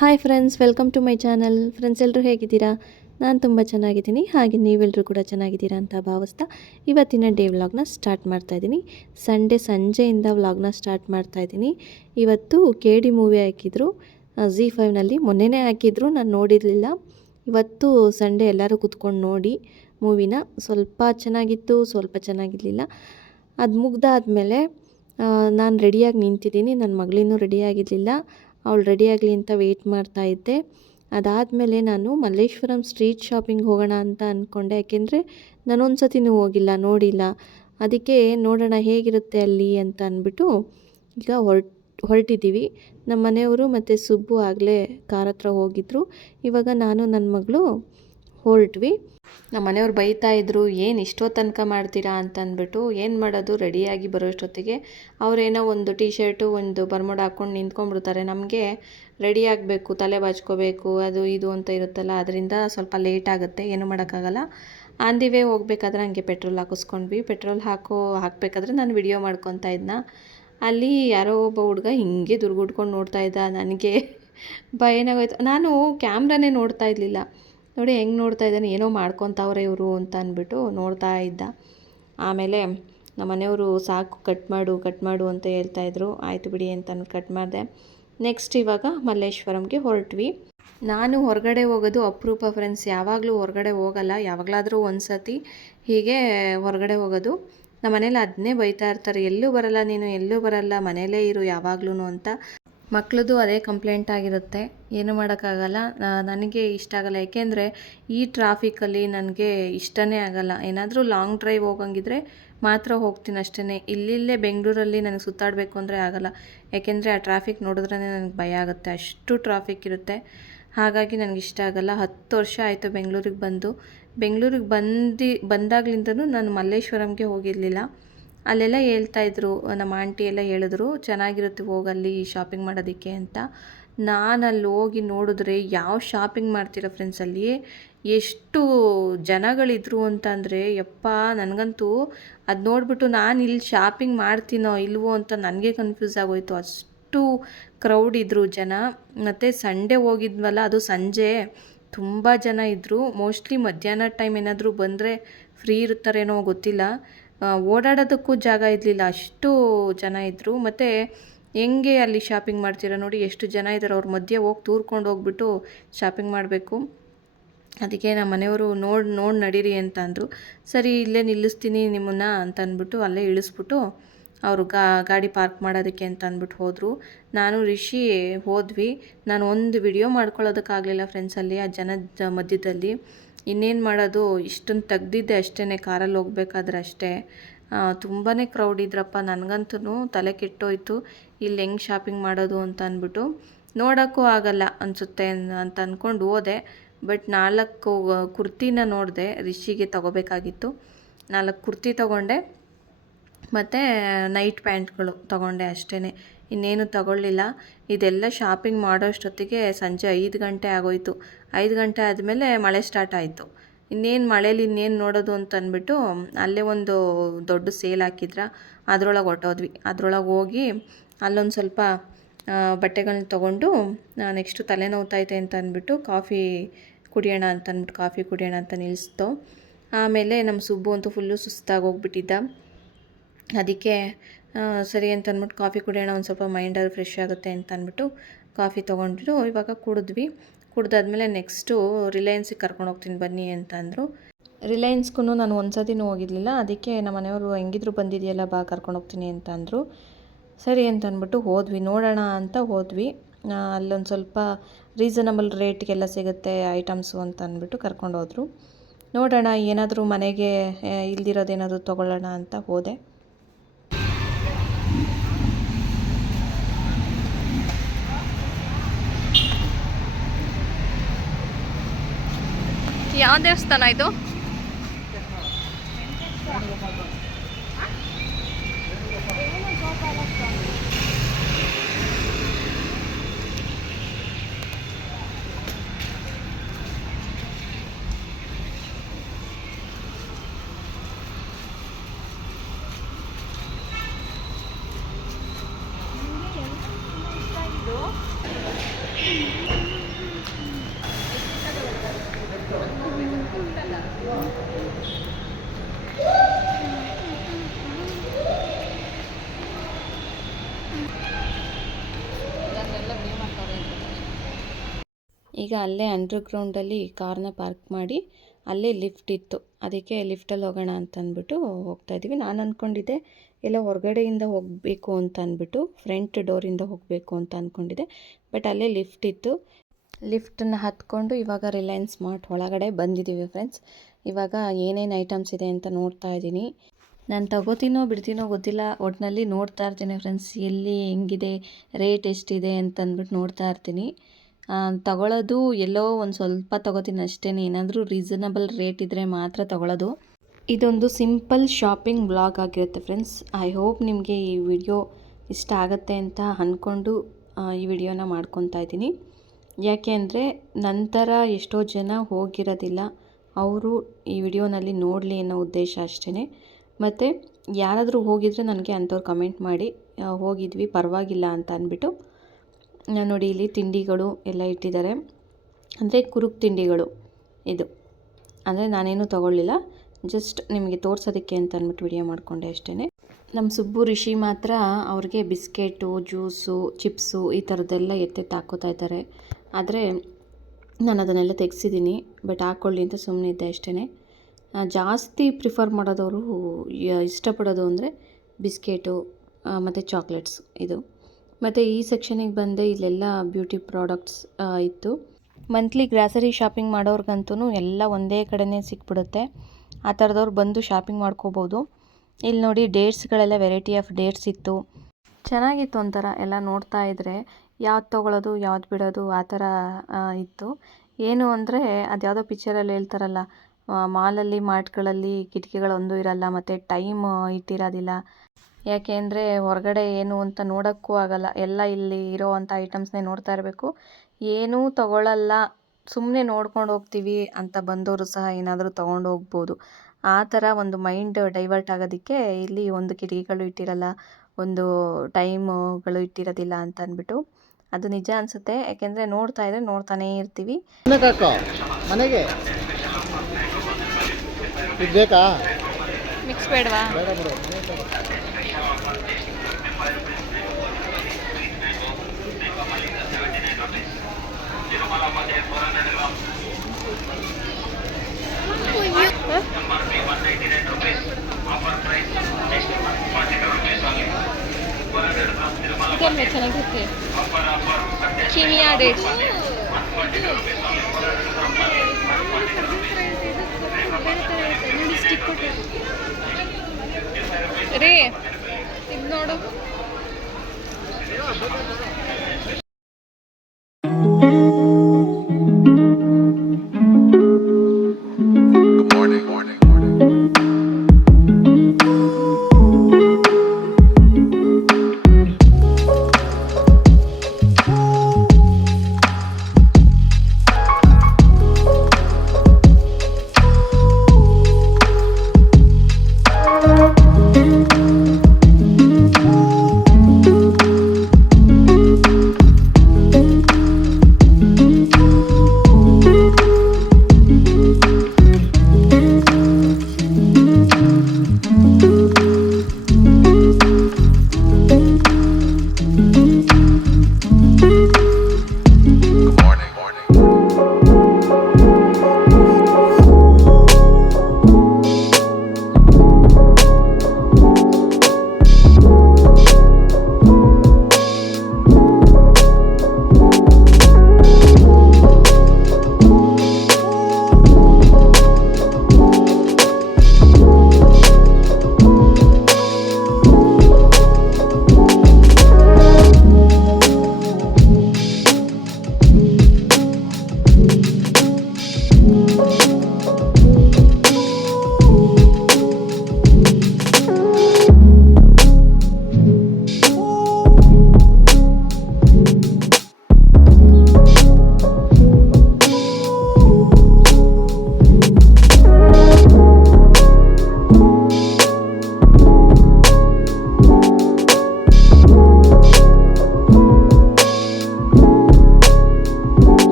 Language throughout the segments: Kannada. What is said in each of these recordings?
Hi friends, welcome to my channel. Friends, ಎಲ್ಲರೂ ಹೇಗಿದ್ದೀರಾ? ನಾನು ತುಂಬ ಚೆನ್ನಾಗಿದ್ದೀನಿ. ಹಾಗೆ ನೀವೆಲ್ಲರೂ ಕೂಡ ಚೆನ್ನಾಗಿದ್ದೀರಾ ಅಂತ ಭಾವಿಸ್ತಾ ಇವತ್ತಿನ ಡೇ ವ್ಲಾಗ್ನ ಸ್ಟಾರ್ಟ್ ಮಾಡ್ತಾಯಿದ್ದೀನಿ. ಸಂಡೇ ಸಂಜೆಯಿಂದ ವ್ಲಾಗ್ನ ಸ್ಟಾರ್ಟ್ ಮಾಡ್ತಾಯಿದ್ದೀನಿ. ಇವತ್ತು KD ಮೂವಿ ಹಾಕಿದ್ರು ZEE5ನಲ್ಲಿ. ಮೊನ್ನೆನೇ ಹಾಕಿದ್ರು, ನಾನು ನೋಡಿರಲಿಲ್ಲ. ಇವತ್ತು ಸಂಡೇ ಎಲ್ಲರೂ ಕೂತ್ಕೊಂಡು ನೋಡಿ ಮೂವಿನ. ಸ್ವಲ್ಪ ಚೆನ್ನಾಗಿತ್ತು, ಸ್ವಲ್ಪ ಚೆನ್ನಾಗಿರಲಿಲ್ಲ. ಅದು ಮುಗ್ದಾದ್ಮೇಲೆ ನಾನು ರೆಡಿಯಾಗಿ ನಿಂತಿದ್ದೀನಿ. ನನ್ನ ಮಗಳಿನ್ನೂ ರೆಡಿಯಾಗಿರಲಿಲ್ಲ. ಅವಳು ರೆಡಿಯಾಗಲಿ ಅಂತ ವೆಯ್ಟ್ ಮಾಡ್ತಾಯಿದ್ದೆ. ಅದಾದಮೇಲೆ ನಾನು ಮಲ್ಲೇಶ್ವರಂ ಸ್ಟ್ರೀಟ್ ಶಾಪಿಂಗ್ ಹೋಗೋಣ ಅಂತ ಅಂದ್ಕೊಂಡೆ. ಯಾಕೆಂದರೆ ನಾನೊಂದು ಸತಿನೂ ಹೋಗಿಲ್ಲ, ನೋಡಿಲ್ಲ. ಅದಕ್ಕೆ ನೋಡೋಣ ಹೇಗಿರುತ್ತೆ ಅಲ್ಲಿ ಅಂತ ಅಂದ್ಬಿಟ್ಟು ಈಗ ಹೊರಟಿದ್ದೀವಿ. ನಮ್ಮ ಮನೆಯವರು ಮತ್ತು ಸುಬ್ಬು ಆಗಲೇ ಕಾರ್ ಹತ್ರ ಹೋಗಿದ್ರು. ಇವಾಗ ನಾನು ನನ್ನ ಮಗಳು ಹೊರಟ್ವಿ. ನಮ್ಮ ಮನೆಯವ್ರು ಬೈತಾಯಿದ್ರು, ಏನು ಇಷ್ಟೋ ತನಕ ಮಾಡ್ತೀರಾ ಅಂತ ಅಂದ್ಬಿಟ್ಟು. ಏನು ಮಾಡೋದು, ರೆಡಿಯಾಗಿ ಬರೋಷ್ಟೊತ್ತಿಗೆ ಅವರೇನೋ ಒಂದು ಟೀ ಶರ್ಟು ಒಂದು ಬರ್ಮೋಡ ಹಾಕ್ಕೊಂಡು ನಿಂತ್ಕೊಂಡ್ಬಿಡ್ತಾರೆ. ನಮಗೆ ರೆಡಿ ಆಗಬೇಕು, ತಲೆ ಬಾಚ್ಕೋಬೇಕು, ಅದು ಇದು ಅಂತ ಇರುತ್ತಲ್ಲ, ಅದರಿಂದ ಸ್ವಲ್ಪ ಲೇಟ್ ಆಗುತ್ತೆ. ಏನು ಮಾಡೋಕ್ಕಾಗಲ್ಲ. ಆನ್ ದಿ ವೇ ಹೋಗ್ಬೇಕಾದ್ರೆ ಹಂಗೆ ಪೆಟ್ರೋಲ್ ಹಾಕಿಸ್ಕೊಂಡ್ವಿ. ಪೆಟ್ರೋಲ್ ಹಾಕಬೇಕಾದ್ರೆ ನಾನು ವಿಡಿಯೋ ಮಾಡ್ಕೊತಾ ಇದ್ನ. ಅಲ್ಲಿ ಯಾರೋ ಒಬ್ಬ ಹುಡುಗ ಹಿಂಗೆ ದುರ್ಗುಡ್ಕೊಂಡು ನೋಡ್ತಾ ಇದ್ದ. ನನಗೆ ಭಯ ಏನಾಗೋಯ್ತು. ನಾನು ಕ್ಯಾಮ್ರಾನೇ ನೋಡ್ತಾ ಇರಲಿಲ್ಲ. ನೋಡಿ ಹೆಂಗೆ ನೋಡ್ತಾ ಇದ್ದಾನೆ, ಏನೋ ಮಾಡ್ಕೊತಾವ್ರೆ ಇವರು ಅಂತ ಅಂದ್ಬಿಟ್ಟು ನೋಡ್ತಾ ಇದ್ದ. ಆಮೇಲೆ ನಮ್ಮ ಮನೆಯವರು ಸಾಕು ಕಟ್ ಮಾಡು ಅಂತ ಹೇಳ್ತಾಯಿದ್ರು. ಆಯಿತು ಬಿಡಿ ಅಂತ ಕಟ್ ಮಾಡಿದೆ. ನೆಕ್ಸ್ಟ್ ಇವಾಗ ಮಲ್ಲೇಶ್ವರಂಗೆ ಹೊರಟ್ವಿ. ನಾನು ಹೊರಗಡೆ ಹೋಗೋದು ಅಪರೂಪ ಫ್ರೆಂಡ್ಸ್. ಯಾವಾಗಲೂ ಹೊರಗಡೆ ಹೋಗಲ್ಲ, ಯಾವಾಗಲಾದರೂ ಒಂದು ಸತಿ ಹೀಗೆ ಹೊರಗಡೆ ಹೋಗೋದು. ನಮ್ಮ ಮನೇಲಿ ಅದನ್ನೇ ಬೈತಾ ಇರ್ತಾರೆ, ಎಲ್ಲೂ ಬರಲ್ಲ ನೀನು, ಎಲ್ಲೂ ಬರಲ್ಲ, ಮನೇಲೇ ಇರು ಯಾವಾಗ್ಲೂ ಅಂತ. ಮಕ್ಕಳದು ಅದೇ ಕಂಪ್ಲೇಂಟ್ ಆಗಿರುತ್ತೆ. ಏನು ಮಾಡೋಕ್ಕಾಗಲ್ಲ. ನನಗೆ ಇಷ್ಟ ಆಗಲ್ಲ. ಏಕೆಂದರೆ ಈ ಟ್ರಾಫಿಕಲ್ಲಿ ನನಗೆ ಇಷ್ಟನೇ ಆಗಲ್ಲ. ಏನಾದರೂ ಲಾಂಗ್ ಡ್ರೈವ್ ಹೋಗಂಗಿದ್ರೆ ಮಾತ್ರ ಹೋಗ್ತೀನಿ ಅಷ್ಟೇ. ಇಲ್ಲಿಲ್ಲೇ ಬೆಂಗಳೂರಲ್ಲಿ ನನಗೆ ಸುತ್ತಾಡಬೇಕು ಅಂದರೆ ಆಗಲ್ಲ. ಯಾಕೆಂದರೆ ಆ ಟ್ರಾಫಿಕ್ ನೋಡಿದ್ರೇ ನನಗೆ ಭಯ ಆಗುತ್ತೆ. ಅಷ್ಟು ಟ್ರಾಫಿಕ್ ಇರುತ್ತೆ. ಹಾಗಾಗಿ ನನಗೆ ಇಷ್ಟ ಆಗಲ್ಲ. 10 ವರ್ಷ ಆಯಿತು ಬೆಂಗಳೂರಿಗೆ ಬಂದಾಗ್ಲಿಂದನೂ ನಾನು ಮಲ್ಲೇಶ್ವರಂಗೆ ಹೋಗಿರಲಿಲ್ಲ. ಅಲ್ಲೆಲ್ಲ ಹೇಳ್ತಾಯಿದ್ರು, ನಮ್ಮ ಆಂಟಿ ಎಲ್ಲ ಹೇಳಿದ್ರು ಚೆನ್ನಾಗಿರುತ್ತೆ ಹೋಗಲ್ಲಿ ಶಾಪಿಂಗ್ ಮಾಡೋದಕ್ಕೆ ಅಂತ. ನಾನು ಅಲ್ಲಿ ಹೋಗಿ ನೋಡಿದ್ರೆ ಯಾವ ಶಾಪಿಂಗ್ ಮಾಡ್ತೀರಾ ಫ್ರೆಂಡ್ಸ್, ಅಲ್ಲಿ ಎಷ್ಟು ಜನಗಳಿದ್ರು ಅಂತಂದರೆ ಯಪ್ಪ, ನನಗಂತೂ ಅದು ನೋಡಿಬಿಟ್ಟು ನಾನು ಇಲ್ಲಿ ಶಾಪಿಂಗ್ ಮಾಡ್ತೀನೋ ಇಲ್ವೋ ಅಂತ ನನಗೆ ಕನ್ಫ್ಯೂಸ್ ಆಗೋಯ್ತು. ಅಷ್ಟು ಕ್ರೌಡ್ ಇದ್ದರು ಜನ. ಮತ್ತು ಸಂಡೇ ಹೋಗಿದ್ವಲ್ಲ, ಅದು ಸಂಜೆ ತುಂಬ ಜನ ಇದ್ದರು. ಮೋಸ್ಟ್ಲಿ ಮಧ್ಯಾಹ್ನ ಟೈಮ್ ಏನಾದರೂ ಬಂದರೆ ಫ್ರೀ ಇರ್ತಾರೇನೋ ಗೊತ್ತಿಲ್ಲ. ಓಡಾಡೋದಕ್ಕೂ ಜಾಗ ಇರಲಿಲ್ಲ, ಅಷ್ಟು ಜನ ಇದ್ದರು. ಮತ್ತು ಹೆಂಗೆ ಅಲ್ಲಿ ಶಾಪಿಂಗ್ ಮಾಡ್ತೀರಾ ನೋಡಿ, ಎಷ್ಟು ಜನ ಇದ್ದಾರೆ. ಅವ್ರ ಮಧ್ಯೆ ಹೋಗಿ ತೂರ್ಕೊಂಡು ಹೋಗ್ಬಿಟ್ಟು ಶಾಪಿಂಗ್ ಮಾಡಬೇಕು. ಅದಕ್ಕೆ ನಮ್ಮ ಮನೆಯವರು ನೋಡಿ ನಡೀರಿ ಅಂತ ಅಂದರು. ಸರಿ ಇಲ್ಲೇ ನಿಲ್ಲಿಸ್ತೀನಿ ನಿಮ್ಮನ್ನು ಅಂತ ಅಂದ್ಬಿಟ್ಟು ಅಲ್ಲೇ ಇಳಿಸ್ಬಿಟ್ಟು ಅವರು ಗಾಡಿ ಪಾರ್ಕ್ ಮಾಡೋದಕ್ಕೆ ಅಂತ ಅಂದ್ಬಿಟ್ಟು ಹೋದರು. ನಾನು ರಿಷಿ ಹೋದ್ವಿ. ನಾನು ಒಂದು ವಿಡಿಯೋ ಮಾಡ್ಕೊಳ್ಳೋದಕ್ಕಾಗಲಿಲ್ಲ ಫ್ರೆಂಡ್ಸಲ್ಲಿ, ಆ ಜನದ ಮಧ್ಯದಲ್ಲಿ. ಇನ್ನೇನು ಮಾಡೋದು, ಇಷ್ಟೊಂದು ತೆಗ್ದಿದ್ದೆ ಅಷ್ಟೇ, ಕಾರಲ್ಲಿ ಹೋಗ್ಬೇಕಾದ್ರೆ ಅಷ್ಟೇ. ತುಂಬಾ ಕ್ರೌಡ್ ಇದ್ರಪ್ಪ. ನನಗಂತೂ ತಲೆ ಕೆಟ್ಟೋಯ್ತು, ಇಲ್ಲಿ ಹೆಂಗೆ ಶಾಪಿಂಗ್ ಮಾಡೋದು ಅಂತ ಅಂದ್ಬಿಟ್ಟು. ನೋಡೋಕ್ಕೂ ಆಗಲ್ಲ ಅನಿಸುತ್ತೆ ಅಂತ ಅಂದ್ಕೊಂಡು ಹೋದೆ. ಬಟ್ 4 ಕುರ್ತಿನ ನೋಡಿದೆ, ರಿಷಿಗೆ ತೊಗೋಬೇಕಾಗಿತ್ತು. 4 ಕುರ್ತಿ ತೊಗೊಂಡೆ ಮತ್ತು ನೈಟ್ ಪ್ಯಾಂಟ್ಗಳು ತೊಗೊಂಡೆ ಅಷ್ಟೇ, ಇನ್ನೇನು ತಗೊಳ್ಳಿಲ್ಲ. ಇದೆಲ್ಲ ಶಾಪಿಂಗ್ ಮಾಡೋಷ್ಟೊತ್ತಿಗೆ ಸಂಜೆ 5 ಗಂಟೆ ಆಗೋಯಿತು. 5 ಗಂಟೆ ಆದಮೇಲೆ ಮಳೆ ಸ್ಟಾರ್ಟ್ ಆಯಿತು. ಮಳೇಲಿ ಇನ್ನೇನು ನೋಡೋದು ಅಂತ ಅಂದ್ಬಿಟ್ಟು ಅಲ್ಲೇ ಒಂದು ದೊಡ್ಡ ಸೇಲ್ ಹಾಕಿದ್ರ, ಅದರೊಳಗೆ ಹೊರಟೋದ್ವಿ. ಅದರೊಳಗೆ ಹೋಗಿ ಅಲ್ಲೊಂದು ಸ್ವಲ್ಪ ಬಟ್ಟೆಗಳನ್ನ ತೊಗೊಂಡು ನೆಕ್ಸ್ಟು ತಲೆನೋವ್ತೈತೆ ಅಂತ ಅಂದ್ಬಿಟ್ಟು ಕಾಫಿ ಕುಡಿಯೋಣ ಅಂತ ನಿಲ್ಲಿಸ್ತು. ಆಮೇಲೆ ನಮ್ಮ ಸುಬ್ಬು ಅಂತೂ ಫುಲ್ಲು ಸುಸ್ತಾಗಿ ಹೋಗ್ಬಿಟ್ಟಿದ್ದ. ಅದಕ್ಕೆ ಸರಿ ಅಂತ ಅಂದ್ಬಿಟ್ಟು ಕಾಫಿ ಕುಡಿಯೋಣ, ಒಂದು ಸ್ವಲ್ಪ ಮೈಂಡಲ್ಲಿ ಫ್ರೆಶ್ ಆಗುತ್ತೆ ಅಂತ ಅಂದ್ಬಿಟ್ಟು ಕಾಫಿ ತೊಗೊಂಡು ಇವಾಗ ಕುಡ್ದಾದ್ಮೇಲೆ ನೆಕ್ಸ್ಟು ರಿಲಯನ್ಸಿಗೆ ಕರ್ಕೊಂಡು ಹೋಗ್ತೀನಿ ಬನ್ನಿ ಅಂತ ಅಂದರು. ರಿಲಯನ್ಸ್ಗೂ ನಾನು ಒಂದು ಸತಿನೂ ಹೋಗಿರಲಿಲ್ಲ. ಅದಕ್ಕೆ ನಮ್ಮ ಮನೆಯವರು ಹೆಂಗಿದ್ರು ಬಂದಿದೆಯಲ್ಲ ಬಾ ಕರ್ಕೊಂಡು ಹೋಗ್ತೀನಿ ಅಂತ ಅಂದರು. ಸರಿ ಅಂತ ಅಂದ್ಬಿಟ್ಟು ನೋಡೋಣ ಅಂತ ಹೋದ್ವಿ. ಅಲ್ಲೊಂದು ಸ್ವಲ್ಪ ರೀಸನಬಲ್ ರೇಟ್ಗೆಲ್ಲ ಸಿಗುತ್ತೆ ಐಟಮ್ಸು ಅಂತ ಅಂದ್ಬಿಟ್ಟು ಕರ್ಕೊಂಡು ಹೋದರು. ನೋಡೋಣ ಏನಾದರೂ ಮನೆಗೆ ಇಲ್ದಿರೋದೇನಾದರೂ ತೊಗೊಳ್ಳೋಣ ಅಂತ ಹೋದೆ. ಯಾವ ದೇವಸ್ಥಾನ ಇದು? ಈಗ ಅಲ್ಲೇ ಅಂಡರ್ಗ್ರೌಂಡಲ್ಲಿ ಕಾರ್ನ ಪಾರ್ಕ್ ಮಾಡಿ ಅಲ್ಲೇ ಲಿಫ್ಟ್ ಇತ್ತು, ಅದಕ್ಕೆ ಲಿಫ್ಟಲ್ಲಿ ಹೋಗೋಣ ಅಂತ ಅಂದ್ಬಿಟ್ಟು ಹೋಗ್ತಾಯಿದ್ವಿ. ನಾನು ಅಂದ್ಕೊಂಡಿದ್ದೆ ಎಲ್ಲ ಹೊರಗಡೆಯಿಂದ ಹೋಗಬೇಕು ಅಂತ ಅಂದ್ಬಿಟ್ಟು ಫ್ರಂಟ್ ಡೋರಿಂದ ಹೋಗಬೇಕು ಅಂತ ಅಂದ್ಕೊಂಡಿದ್ದೆ, ಬಟ್ ಅಲ್ಲೇ ಲಿಫ್ಟ್ ಇತ್ತು. ಲಿಫ್ಟನ್ನು ಹತ್ಕೊಂಡು ಇವಾಗ ರಿಲಯನ್ಸ್ ಮಾರ್ಟ್ ಒಳಗಡೆ ಬಂದಿದ್ದೀವಿ ಫ್ರೆಂಡ್ಸ್. ಇವಾಗ ಏನೇನು ಐಟಮ್ಸ್ ಇದೆ ಅಂತ ನೋಡ್ತಾ ಇದ್ದೀನಿ. ನಾನು ತಗೋತೀನೋ ಬಿಡ್ತೀನೋ ಗೊತ್ತಿಲ್ಲ, ಒಟ್ಟಿನಲ್ಲಿ ನೋಡ್ತಾ ಇರ್ತೀನಿ ಫ್ರೆಂಡ್ಸ್, ಎಲ್ಲಿ ಹೆಂಗಿದೆ, ರೇಟ್ ಎಷ್ಟಿದೆ ಅಂತ ಅಂದ್ಬಿಟ್ಟು ನೋಡ್ತಾ ಇರ್ತೀನಿ. ತಗೊಳ್ಳೋದು ಎಲ್ಲೋ ಒಂದು ಸ್ವಲ್ಪ ತೊಗೋತೀನಿ ಅಷ್ಟೇ, ಏನಾದರೂ ರೀಸನಬಲ್ ರೇಟ್ ಇದ್ದರೆ ಮಾತ್ರ ತೊಗೊಳ್ಳೋದು. ಇದೊಂದು ಸಿಂಪಲ್ ಶಾಪಿಂಗ್ ವ್ಲಾಗ್ ಆಗಿರುತ್ತೆ ಫ್ರೆಂಡ್ಸ್. ಐ ಹೋಪ್ ನಿಮಗೆ ಈ ವಿಡಿಯೋ ಇಷ್ಟ ಆಗುತ್ತೆ ಅಂತ ಅಂದ್ಕೊಂಡು ಈ ವಿಡಿಯೋನ ಮಾಡ್ಕೊತಾ ಇದ್ದೀನಿ. ಯಾಕೆ ಅಂದರೆ ನಂತರ ಎಷ್ಟೋ ಜನ ಹೋಗಿರೋದಿಲ್ಲ, ಅವರು ಈ ವಿಡಿಯೋನಲ್ಲಿ ನೋಡಲಿ ಅನ್ನೋ ಉದ್ದೇಶ ಅಷ್ಟೇ. ಮತ್ತು ಯಾರಾದರೂ ಹೋಗಿದರೆ ನನಗೆ ಅಂಥವ್ರು ಕಮೆಂಟ್ ಮಾಡಿ ಹೋಗಿದ್ವಿ ಪರವಾಗಿಲ್ಲ ಅಂತ ಅಂದ್ಬಿಟ್ಟು. ನೋಡಿ ಇಲ್ಲಿ ತಿಂಡಿಗಳು ಎಲ್ಲ ಇಟ್ಟಿದ್ದಾರೆ, ಅಂದರೆ ಕುರುಕ್ ತಿಂಡಿಗಳು ಇದು. ಅಂದರೆ ನಾನೇನು ತೊಗೊಳ್ಳಿಲ್ಲ, ಜಸ್ಟ್ ನಿಮಗೆ ತೋರಿಸೋದಕ್ಕೆ ಅಂತ ಅಂದ್ಬಿಟ್ಟು ವಿಡಿಯೋ ಮಾಡಿಕೊಂಡೆ ಅಷ್ಟೇ. ನಮ್ಮ ಸುಬ್ಬು ರಿಷಿ ಮಾತ್ರ ಅವ್ರಿಗೆ ಬಿಸ್ಕೆಟು, ಜ್ಯೂಸು, ಚಿಪ್ಸು ಈ ಥರದ್ದೆಲ್ಲ ಎತ್ತೆತ್ತು ಹಾಕ್ಕೋತಾ ಇದ್ದಾರೆ. ಆದರೆ ನಾನು ಅದನ್ನೆಲ್ಲ ತೆಗೆಸಿದ್ದೀನಿ, ಬಟ್ ಹಾಕ್ಕೊಳ್ಳಿ ಅಂತ ಸುಮ್ಮನಿದ್ದೆ ಅಷ್ಟೇ. ಜಾಸ್ತಿ ಪ್ರಿಫರ್ ಮಾಡೋದವರು ಇಷ್ಟಪಡೋದು ಅಂದರೆ ಬಿಸ್ಕೆಟು ಮತ್ತು ಚಾಕ್ಲೇಟ್ಸ್ ಇದು. ಮತ್ತು ಈ ಸೆಕ್ಷನಿಗೆ ಬಂದೆ, ಇಲ್ಲೆಲ್ಲ ಬ್ಯೂಟಿ ಪ್ರಾಡಕ್ಟ್ಸ್ ಇತ್ತು. ಮಂತ್ಲಿ ಗ್ರಾಸರಿ ಶಾಪಿಂಗ್ ಮಾಡೋರ್ಗಂತೂ ಎಲ್ಲ ಒಂದೇ ಕಡೆನೇ ಸಿಕ್ಬಿಡುತ್ತೆ. ಆ ಥರದವ್ರು ಬಂದು ಶಾಪಿಂಗ್ ಮಾಡ್ಕೋಬೋದು. ಇಲ್ಲಿ ನೋಡಿ ಡೇಟ್ಸ್ಗಳೆಲ್ಲ ವೆರೈಟಿ ಆಫ್ ಡೇಟ್ಸ್ ಇತ್ತು, ಚೆನ್ನಾಗಿತ್ತು ಒಂಥರ. ಎಲ್ಲ ನೋಡ್ತಾ ಇದ್ದರೆ ಯಾವ್ದು ತೊಗೊಳ್ಳೋದು ಯಾವ್ದು ಬಿಡೋದು ಆ ಥರ ಇತ್ತು. ಏನು ಅಂದರೆ ಅದು ಯಾವುದೋ ಪಿಕ್ಚರಲ್ಲಿ ಹೇಳ್ತಾರಲ್ಲ, ಮಾಲಲ್ಲಿ ಮಾರ್ಟ್ಗಳಲ್ಲಿ ಕಿಟಕಿಗಳೊಂದು ಇರಲ್ಲ ಮತ್ತು ಟೈಮ್ ಇಟ್ಟಿರೋದಿಲ್ಲ. ಯಾಕೆ ಅಂದರೆ ಹೊರಗಡೆ ಏನು ಅಂತ ನೋಡೋಕ್ಕೂ ಆಗಲ್ಲ, ಎಲ್ಲ ಇಲ್ಲಿ ಇರೋವಂಥ ಐಟಮ್ಸ್ನೇ ನೋಡ್ತಾ ಇರಬೇಕು. ಏನೂ ತೊಗೊಳ್ಳಲ್ಲ, ಸುಮ್ಮನೆ ನೋಡ್ಕೊಂಡು ಹೋಗ್ತೀವಿ ಅಂತ ಬಂದವರು ಸಹ ಏನಾದರೂ ತೊಗೊಂಡು ಹೋಗ್ಬೋದು. ಆ ಥರ ಒಂದು ಮೈಂಡ್ ಡೈವರ್ಟ್ ಆಗೋದಕ್ಕೆ ಇಲ್ಲಿ ಒಂದು ಕಿಟಕಿಗಳು ಇಟ್ಟಿರಲ್ಲ, ಒಂದು ಟೈಮ್ಗಳು ಇಟ್ಟಿರೋದಿಲ್ಲ ಅಂತ ಅಂದ್ಬಿಟ್ಟು. ಅದು ನಿಜ ಅನಿಸುತ್ತೆ, ಯಾಕೆಂದರೆ ನೋಡ್ತಾ ಇದ್ದರೆ ನೋಡ್ತಾನೇ ಇರ್ತೀವಿ. ಮನೆಗೆ ಬೇಕಾ ಮಿಕ್ಸ್ ಬೇಡವಾ? ಚೆನ್ನಾಗಿರುತ್ತೆ ಕಿಮಿಯಾ ಡೇಟ್ಸ್. ರೀ ಇದು ನೋಡು.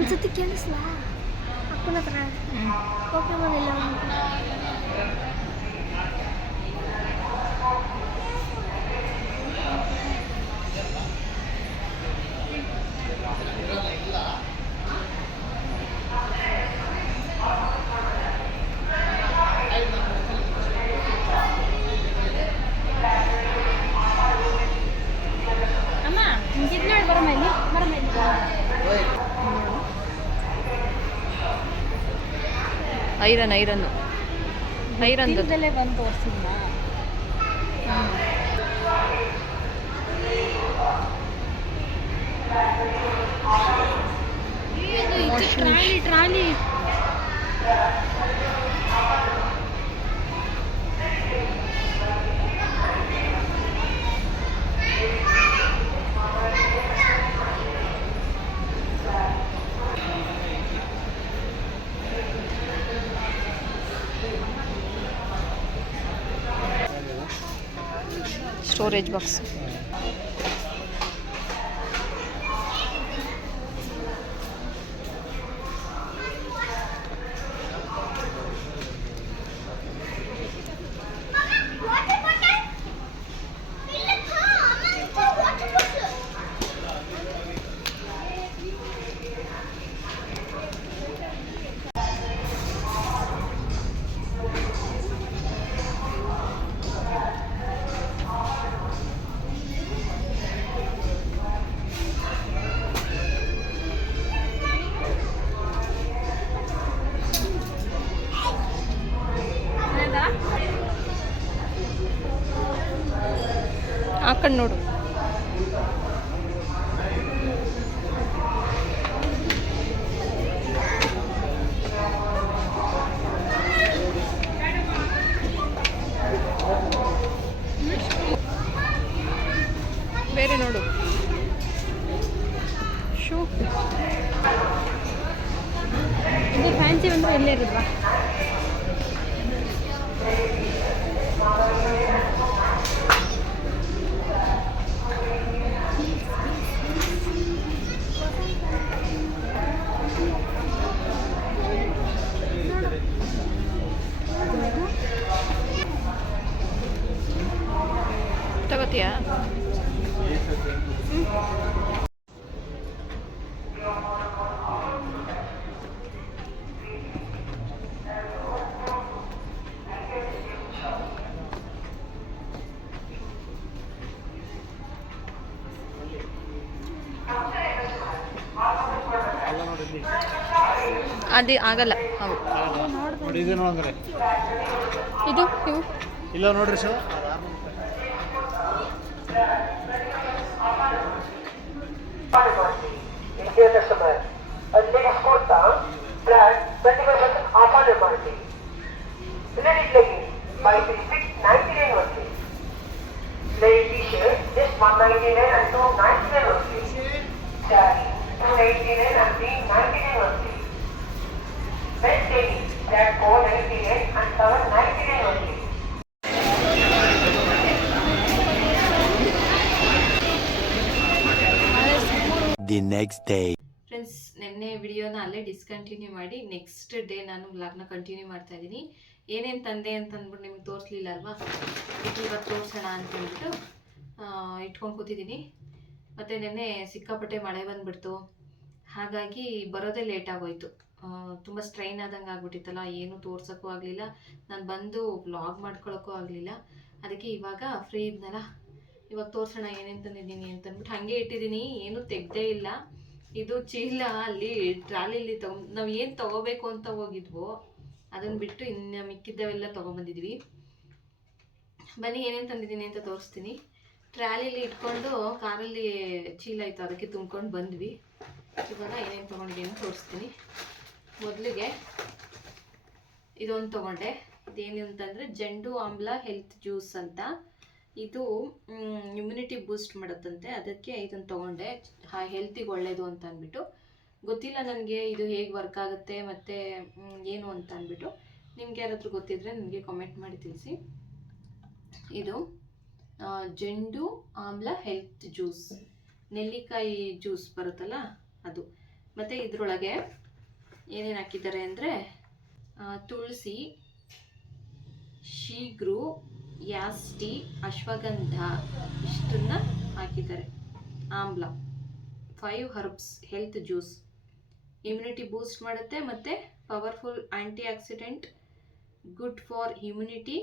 ಒಂದ್ಸತಿ ಕೇಳಿಸ್ಲಾ ಅಕ್ಕನ ಹತ್ರ ಪೋಕೆಮಾನ್ ಎಲ್ಲ ಅಮ್ಮ ಹಿಂಗಿದ್ ನೋಡಿ ಬರೋ ಮೇಲೆ ಐರನ್ದು ಬಂದು ತೋರಿಸಿದ್ನ ಟ್ರಾಲಿ ಸ್ಟೋರೇಜ್ ಬಾಕ್ಸ್. ಆ ಕಡೆ ನೋಡು. ಬೇರೆ ನೋಡು. ಶೂ ಇದು ಫ್ಯಾನ್ಸಿ ಬಂದರೆ ಎಲ್ಲೇ ಇರೋದ್ವಾ ತಗೋತೀಯಾ? ಅದು ಆಗಲ್ಲ. ಅವು ನೋಡಿ ಇದು ನೋಡಿದ್ರೆ ಇದು ಇವು ಇಲ್ಲ ನೋಡ್ರಿ sir. India customer. Ladies kurta, brand 25% off on MRP. Ladies leggings, 536.99 only. Ladies t-shirt, just 199 and 299 only. Saree, 289 and 399 only. Men's leggings, that 499 and 799 only. The next day. Friends, ನಿನ್ನೆ ವಿಡಿಯೋನ ಅಲ್ಲೇ ಡಿಸ್ಕಂಟಿನ್ಯೂ ಮಾಡಿ ನೆಕ್ಸ್ಟ್ ಡೇ ನಾನು ವ್ಲಾಗ್ನ ಕಂಟಿನ್ಯೂ ಮಾಡ್ತಾ ಇದ್ದೀನಿ. ಏನೇನು ತಂದೆ ಅಂತ ಅಂದ್ಬಿಟ್ಟು ನಿಮ್ಗೆ ತೋರಿಸ್ಲಿಲ್ಲ ಅಲ್ವಾ, ಇವತ್ತು ತೋರಿಸೋಣ ಅಂತಂದ್ಬಿಟ್ಟು ಇಟ್ಕೊಂಡು ಕೂತಿದ್ದೀನಿ. ಮತ್ತು ನೆನ್ನೆ ಸಿಕ್ಕಾಪಟ್ಟೆ ಮಳೆ ಬಂದುಬಿಡ್ತು, ಹಾಗಾಗಿ ಬರೋದೇ ಲೇಟ್ ಆಗೋಯ್ತು. ತುಂಬ ಸ್ಟ್ರೈನ್ ಆದಂಗೆ ಆಗ್ಬಿಟ್ಟಿತ್ತಲ್ಲ, ಏನೂ ತೋರ್ಸೋಕ್ಕೂ ಆಗಲಿಲ್ಲ, ನಾನು ಬಂದು ವ್ಲಾಗ್ ಮಾಡ್ಕೊಳ್ಳೋಕ್ಕೂ ಆಗಲಿಲ್ಲ. ಅದಕ್ಕೆ ಇವಾಗ ಫ್ರೀ ಇದ್ನಲ್ಲ, ಇವಾಗ ತೋರಿಸೋಣ ಏನೇನು ತಂದಿದ್ದೀನಿ ಅಂತಂದ್ಬಿಟ್ಟು ಹಾಗೆ ಇಟ್ಟಿದ್ದೀನಿ, ಏನೂ ತೆಗ್ದೇ ಇಲ್ಲ. ಇದು ಚೀಲ ಅಲ್ಲಿ ಟ್ರಾಲಿಲಿ ನಾವು ಏನು ತೊಗೋಬೇಕು ಅಂತ ಹೋಗಿದ್ವೋ ಅದನ್ನು ಬಿಟ್ಟು ಇನ್ನು ಮಿಕ್ಕಿದ್ದವೆಲ್ಲ ತೊಗೊಂಬಂದಿದ್ವಿ. ಬನ್ನಿ ಏನೇನು ತಂದಿದ್ದೀನಿ ಅಂತ ತೋರಿಸ್ತೀನಿ. ಟ್ರಾಲಿಲಿ ಇಟ್ಕೊಂಡು ಕಾರಲ್ಲಿ ಚೀಲ ಇತ್ತು, ಅದಕ್ಕೆ ತುಂಬ್ಕೊಂಡು ಬಂದ್ವಿ. ಇವಾಗ ಏನೇನು ತೊಗೊಂಡಿದ್ದೀನಿ ಅಂತ ತೋರಿಸ್ತೀನಿ. ಮೊದಲಿಗೆ ಇದೊಂದು ತೊಗೊಂಡೆ. ಇದೇನು ಅಂತಂದರೆ ಜಂಡು ಆಮ್ಲ ಹೆಲ್ತ್ ಜ್ಯೂಸ್ ಅಂತ. ಇದು ಇಮ್ಯುನಿಟಿ ಬೂಸ್ಟ್ ಮಾಡುತ್ತಂತೆ, ಅದಕ್ಕೆ ಇದನ್ನು ತೊಗೊಂಡೆ. ಹೆಲ್ತಿಗೆ ಒಳ್ಳೆಯದು ಅಂತ ಅಂದ್ಬಿಟ್ಟು. ಗೊತ್ತಿಲ್ಲ ನನಗೆ ಇದು ಹೇಗೆ ವರ್ಕ್ ಆಗುತ್ತೆ ಮತ್ತು ಏನು ಅಂತ ಅಂದ್ಬಿಟ್ಟು. ನಿಮ್ಗೆ ಯಾರಾದರೂ ಗೊತ್ತಿದ್ದರೆ ನನಗೆ ಕಾಮೆಂಟ್ ಮಾಡಿ ತಿಳಿಸಿ. ಇದು ಜಂಡು ಆಮ್ಲ ಹೆಲ್ತ್ ಜ್ಯೂಸ್, ನೆಲ್ಲಿಕಾಯಿ ಜ್ಯೂಸ್ ಬರುತ್ತಲ್ಲ ಅದು. ಮತ್ತು ಇದರೊಳಗೆ ಏನೇನು ಹಾಕಿದ್ದಾರೆ ಅಂದರೆ ತುಳಸಿ, ಶೀಘ್ರು, ಯಾಸ್ಟಿ, ಅಶ್ವಗಂಧ ಇಷ್ಟನ್ನು ಹಾಕಿದ್ದಾರೆ. ಆಮ್ಲ, 5 ಹರ್ಬ್ಸ್, ಹೆಲ್ತ್ ಜ್ಯೂಸ್, ಇಮ್ಯುನಿಟಿ ಬೂಸ್ಟ್ ಮಾಡುತ್ತೆ ಮತ್ತು powerful anti accident, good for immunity,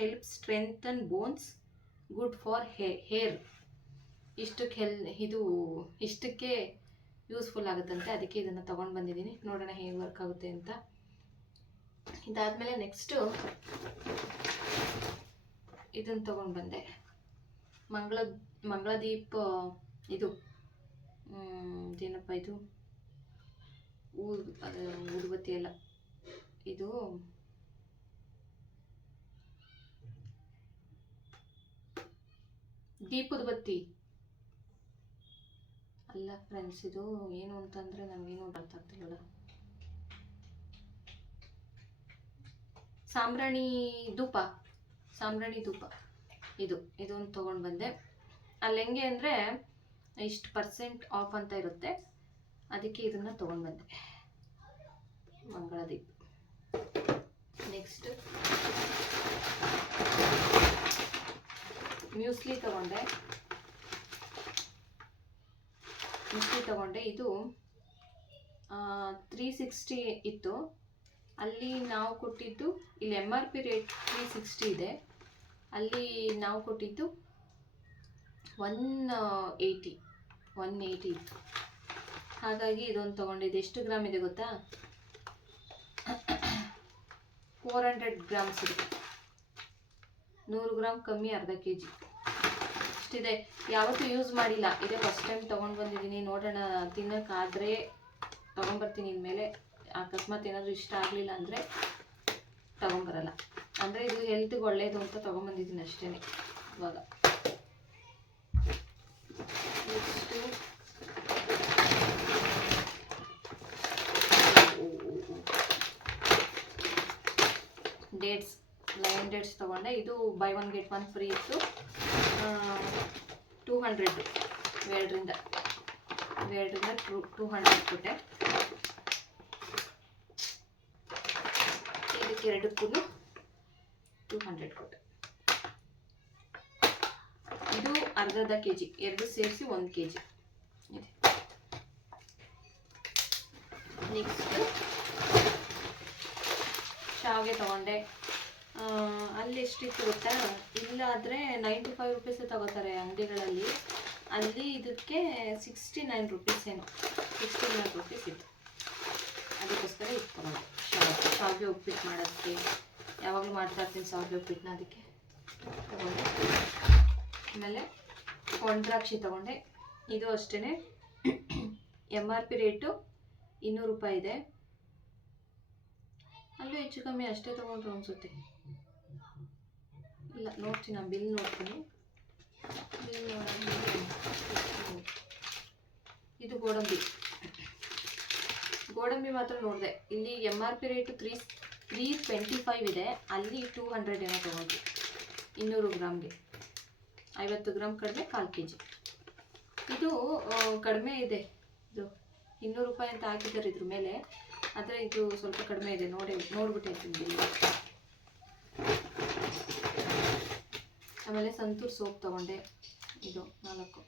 help strengthen bones, good for hair. ಇಷ್ಟಕ್ಕೆ ಯೂಸ್ಫುಲ್ ಆಗುತ್ತಂತೆ. ಅದಕ್ಕೆ ಇದನ್ನು ತೊಗೊಂಡು ಬಂದಿದ್ದೀನಿ. ನೋಡೋಣ ಹೇಗೆ ವರ್ಕ್ ಆಗುತ್ತೆ ಅಂತ. ಇದಾದಮೇಲೆ ನೆಕ್ಸ್ಟು ಇದನ್ನು ತೊಗೊಂಡು ಬಂದೆ. ಮಂಗಳದೀಪ ಇದು ಏನಪ್ಪ ಇದು ಊದುಬತ್ತಿ ಅಲ್ಲ, ಇದು ದೀಪದ ಬತ್ತಿ ಅಲ್ಲ ಫ್ರೆಂಡ್ಸ್. ಇದು ಏನು ಅಂತಂದರೆ ನನಗೇನು ಅರ್ಥ ಆಗ್ತಿಲ್ಲ. ಸಾಂಬ್ರಾಣಿ ಧೂಪ ಇದೊಂದು ತೊಗೊಂಡು ಬಂದೆ. ಅಲ್ಲಿ ಹೆಂಗೆ ಅಂದರೆ ಇಷ್ಟು % ಆಫ್ ಅಂತ ಇರುತ್ತೆ. ಅದಕ್ಕೆ ಇದನ್ನು ತೊಗೊಂಡು ಬಂದೆ, ಮಂಗಳದೀಪ. ನೆಕ್ಸ್ಟ್ ಮ್ಯೂಸ್ಲಿ ತಗೊಂಡೆ. ಇದು 360 ಇತ್ತು. ಅಲ್ಲಿ ನಾವು ಕೊಟ್ಟಿದ್ದು, ಇಲ್ಲಿ MRP ರೇಟ್ 360 ಇದೆ. ಅಲ್ಲಿ ನಾವು ಕೊಟ್ಟಿದ್ದು 180 ಇತ್ತು. ಹಾಗಾಗಿ ಇದೊಂದು ತೊಗೊಂಡಿದ್ದು. ಎಷ್ಟು ಗ್ರಾಮ್ ಇದೆ ಗೊತ್ತಾ? 400 ಗ್ರಾಮ್ಸ್ ಇದೆ. 100 ಗ್ರಾಮ್ ಕಮ್ಮಿ, ಅರ್ಧ kg ಇಷ್ಟಿದೆ. ಯಾವತ್ತೂ ಯೂಸ್ ಮಾಡಿಲ್ಲ, ಇದೇ ಫಸ್ಟ್ ಟೈಮ್ ತೊಗೊಂಡು ಬಂದಿದ್ದೀನಿ. ನೋಡೋಣ, ತಿನ್ನೋಕ್ಕಾದರೆ ತೊಗೊಂಬರ್ತೀನಿ. ಇನ್ಮೇಲೆ ಅಕಸ್ಮಾತ್ ಏನಾದರೂ ಇಷ್ಟ ಆಗಲಿಲ್ಲ ಅಂದರೆ ತೊಗೊಂಬರಲ್ಲ. ಅಂದರೆ ಇದು ಹೆಲ್ತ್ಗೆ ಒಳ್ಳೆಯದು ಅಂತ ತೊಗೊಂಬಂದಿದ್ದೀನಿ ಅಷ್ಟೇ ಇವಾಗ. ನೆಕ್ಸ್ಟು ಡೇಟ್ಸ್, ಲಯನ್ ಡೇಟ್ಸ್ ತೊಗೊಂಡೆ. ಇದು ಬೈ 1 get 1 ಫ್ರೀ ಇತ್ತು. 200 200 ಕೊಟ್ಟೆ. ಇದಕ್ಕೆ ಎರಡಕ್ಕೂ 200 ಕೊಟ್ಟೆ. ಇದು ಅರ್ಧ kg, ಎರಡು ಸೇರಿಸಿ 1 kg ಇದೆ. ನೆಕ್ಸ್ಟ್ ಶಾವಿಗೆ ತೊಗೊಂಡೆ. ಅಲ್ಲಿ ಎಷ್ಟಿತ್ತು ಗೊತ್ತಾ? ಇಲ್ಲಾದರೆ 95 ರೂಪೀಸೇ ತಗೋತಾರೆ ಅಂಗಡಿಗಳಲ್ಲಿ. ಅಲ್ಲಿ ಇದಕ್ಕೆ 69 ರೂಪೀಸ್ ಏನೋ, 69 ರೂಪೀಸ್ ಇತ್ತು. ಅದಕ್ಕೋಸ್ಕರ ಇದು ತೊಗೊಂಡೆ. ಶಾವಿಗೆ ಉಪ್ಪಿಟ್ಟು ಮಾಡೋದಕ್ಕೆ ಯಾವಾಗಲೂ ಮಾಡ್ತಾ ಇರ್ತೀನಿ ಶಾವಿಗೆ ಉಪ್ಪಿಟ್ಟನ್ನ, ಅದಕ್ಕೆ ತೊಗೊಂಡೆ. ಆಮೇಲೆ ಕೊಂಡ್ರಾಕ್ಷಿ ತೊಗೊಂಡೆ. ಇದು ಅಷ್ಟೇ MRP ರೇಟು 200 ರೂಪಾಯಿ ಇದೆ. ಅಲ್ಲೂ ಹೆಚ್ಚು ಕಮ್ಮಿ ಅಷ್ಟೇ ತೊಗೊಂಡ್ರು ಅನಿಸುತ್ತೆ. ಇಲ್ಲ, ನೋಡ್ತೀನಿ, ನಾನು ಬಿಲ್ ನೋಡ್ತೀನಿ. ಬಿಲ್ ನೋಡೋಣ. ಇದು ಗೋಡಂಬಿ ಮಾತ್ರ ನೋಡಿದೆ. ಇಲ್ಲಿ MRP ರೇಟು 325 ಇದೆ. ಅಲ್ಲಿ 200 ಏನೋ ತೊಗೊಂಡ್ವಿ 200 ಗ್ರಾಮ್ಗೆ. 50 ಗ್ರಾಮ್ ಕಡಿಮೆ, 1/4 kg. ಇದು ಕಡಿಮೆ ಇದೆ. ಇದು 200 ರೂಪಾಯಿ ಅಂತ ಹಾಕಿದ್ದಾರೆ ಇದ್ರ ಮೇಲೆ, ಆದರೆ ಇದು ಸ್ವಲ್ಪ ಕಡಿಮೆ ಇದೆ. ನೋಡ್ಬಿಟ್ಟು ಬಿಲ್. ಆಮೇಲೆ ಸಂತೂರ್ ಸೋಪ್ ತೊಗೊಂಡೆ. ಇದು 4.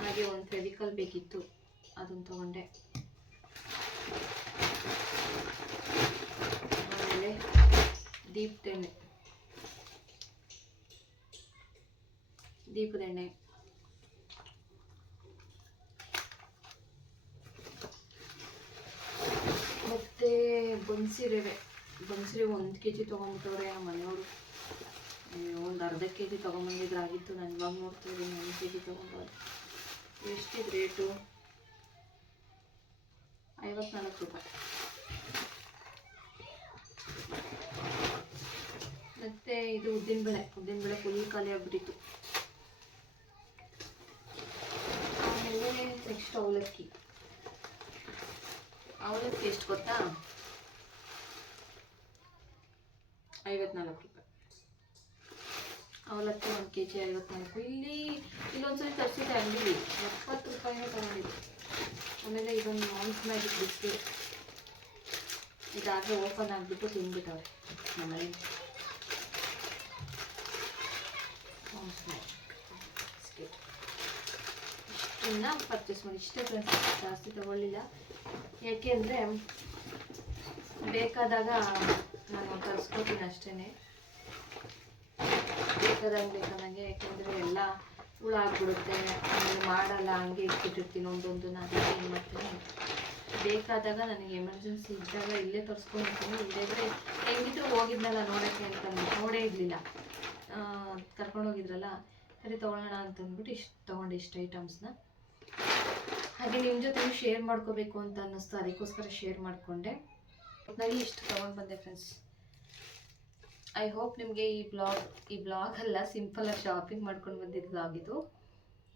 ಹಾಗೆ ಒಂದು ಫೆವಿಕಲ್ ಬೇಕಿತ್ತು, ಅದನ್ನು ತೊಗೊಂಡೆ. ಆಮೇಲೆ ದೀಪದೆಣ್ಣೆ. ಮತ್ತು ಬನ್ಸಿರೆ 1 kg ತೊಗೊಂಡ್ಬಿಟ್ಟವ್ರೆ ನಮ್ಮ ಮನೆಯವರು. ಒಂದು ಅರ್ಧ kg ತೊಗೊಂಬಂದಿದ್ರಾಗಿತ್ತು. ನಾನು ಇವಾಗ ನೋಡ್ತಾ ಇದ್ದೀನಿ 1 kg ತೊಗೊಂಡ್ರೆ. ಎಷ್ಟಿದೆ ರೇಟು? 54 ರೂಪಾಯಿ. ಮತ್ತು ಇದು ಉದ್ದಿನಬೇಳೆ ಫುಲ್ ಖಾಲಿ ಆಗಿಬಿಟ್ಟಿತ್ತು. ಆಮೇಲೆ ನೆಕ್ಸ್ಟ್ ಅವಲಕ್ಕಿ ಎಷ್ಟು ಗೊತ್ತಾ? 54 ರೂಪಾಯಿ. ಅವಲಕ್ಕಿ 1 kg 54. ಇಲ್ಲೊಂದು ಒಂದ್ಸರಿ ತರಿಸಿದ್ದೆ ಅಂಗಡಿಲಿ 70 ರೂಪಾಯಿನೇ ತೊಗೊಂಡಿದ್ದೆ. ಆಮೇಲೆ ಇದೊಂದು ಮಾನ್ಸ್ ಮ್ಯಾಜಿಕ್ ಬಿಸ್ಕೆಟ್, ಇದಾದರೆ ಓಪನ್ ಆಗಿಬಿಟ್ಟು ತಿಂದ್ಬಿಟ್ಟವ್ರೆ ನಮ್ಮಲ್ಲಿ. ಮಾನ್ಸ್ ಮ್ಯಾಜಿಕ್ ಬಿಸ್ಕೆಟ್ ಇಷ್ಟನ್ನು ಪರ್ಚೇಸ್ ಮಾಡಿ. ಇಷ್ಟೇ ಫ್ರೆಂಡ್ಸ್, ಜಾಸ್ತಿ ತೊಗೊಳ್ಳಿಲ್ಲ. ಯಾಕೆಂದರೆ ಬೇಕಾದಾಗ ನಾನು ತರಿಸ್ಕೊತೀನಿ ಅಷ್ಟೇ, ಬೇಕಾದಂಗೆ. ಯಾಕೆಂದರೆ ಎಲ್ಲ ಹುಳ ಆಗಿಬಿಡುತ್ತೆ, ಆಮೇಲೆ ಮಾಡಲ್ಲ, ಹಂಗೆ ಇಟ್ಬಿಟ್ಟಿರ್ತೀನಿ ಒಂದೊಂದನ್ನ. ಅದಕ್ಕೆ ಏನು ಮಾಡ್ತೀನಿ, ಬೇಕಾದಾಗ ನನಗೆ ಎಮರ್ಜೆನ್ಸಿ ಇದ್ದಾಗ ಇಲ್ಲೇ ತರಿಸ್ಕೊಂಡಿರ್ತೀನಿ. ಇಲ್ಲದ್ರೆ ಹೆಂಗಿದ್ರು ಹೋಗಿದ್ನಲ್ಲ ನೋಡೋಕ್ಕೆ ಅಂತಂದು ನೋಡೇ ಇರಲಿಲ್ಲ, ಕರ್ಕೊಂಡೋಗಿದ್ರಲ್ಲ, ಸರಿ ತೊಗೊಳ್ಳೋಣ ಅಂತಂದ್ಬಿಟ್ಟು ತೊಗೊಂಡೆ ಇಷ್ಟು ಐಟಮ್ಸ್ನ. ಹಾಗೆ ನಿಮ್ಮ ಜೊತೆ ಶೇರ್ ಮಾಡ್ಕೋಬೇಕು ಅಂತ ಅನ್ನಿಸ್ತು, ಅದಕ್ಕೋಸ್ಕರ ಶೇರ್ ಮಾಡಿಕೊಂಡೆ. ನನಗೆ ಇಷ್ಟು ತೊಗೊಂಡು ಬಂದೆ ಫ್ರೆಂಡ್ಸ್. ಐ ಹೋಪ್ ನಿಮಗೆ ಈ ಬ್ಲಾಗ್ ಅಲ್ಲ, ಸಿಂಪಲಾಗಿ ಶಾಪಿಂಗ್ ಮಾಡ್ಕೊಂಡು ಬಂದಿದ್ದು ಬ್ಲಾಗ್ ಇದು.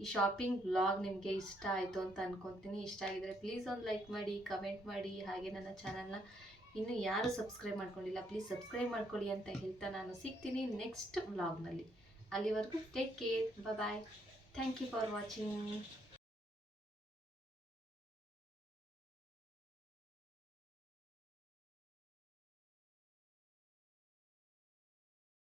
ಈ ಶಾಪಿಂಗ್ ಬ್ಲಾಗ್ ನಿಮಗೆ ಇಷ್ಟ ಆಯಿತು ಅಂತ ಅಂದ್ಕೊತೀನಿ. ಇಷ್ಟ ಆಗಿದರೆ ಪ್ಲೀಸ್ ಒಂದು ಲೈಕ್ ಮಾಡಿ, ಕಮೆಂಟ್ ಮಾಡಿ. ಹಾಗೆ ನನ್ನ ಚಾನಲ್ನ ಇನ್ನೂ ಯಾರು ಸಬ್ಸ್ಕ್ರೈಬ್ ಮಾಡ್ಕೊಂಡಿಲ್ಲ ಪ್ಲೀಸ್ ಸಬ್ಸ್ಕ್ರೈಬ್ ಮಾಡ್ಕೊಳ್ಳಿ ಅಂತ ಹೇಳ್ತಾ ನಾನು ಸಿಗ್ತೀನಿ ನೆಕ್ಸ್ಟ್ ವ್ಲಾಗ್ನಲ್ಲಿ. ಅಲ್ಲಿವರೆಗೂ take care, bye. Thank you for watching.